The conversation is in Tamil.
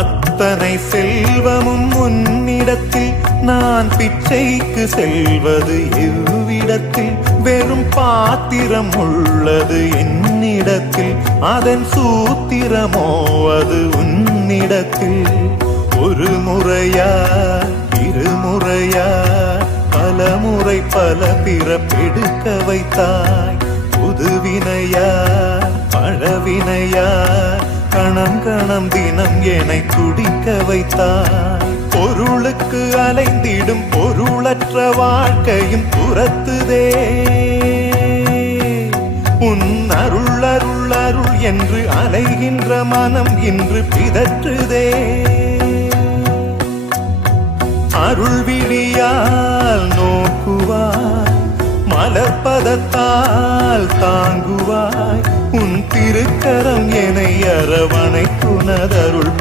அத்தனை செல்வமும் உன்னிடத்தில் நான் பிச்சைக்கு செல்வது எவ்விடத்தில் வெறும் பாத்திரம் உள்ளது என்னிடத்தில் அதன் சூத்திரமோ அது உன்னிடத்தில் ஒரு முறையா இருமுறையா பல முறை பல பிறப்பெடுக்க வைத்தாய் புதுவினையா பழவினையா கணம் கணம் தினம் என்னை துடிக்க வைத்தாய் பொருளுக்கு அலைந்திடும் பொருளற்ற வாழ்க்கையும் துரத்துதே உன் அருள் அருள் அருள் என்று அலைகின்ற மனம் இன்று பிதற்றுதே அருள் விழியால் நோக்குவாய் மலர்பதத்தால் தாங்குவாய் உன் திருக்கரம் என்னை அரவணைத்துனதருள்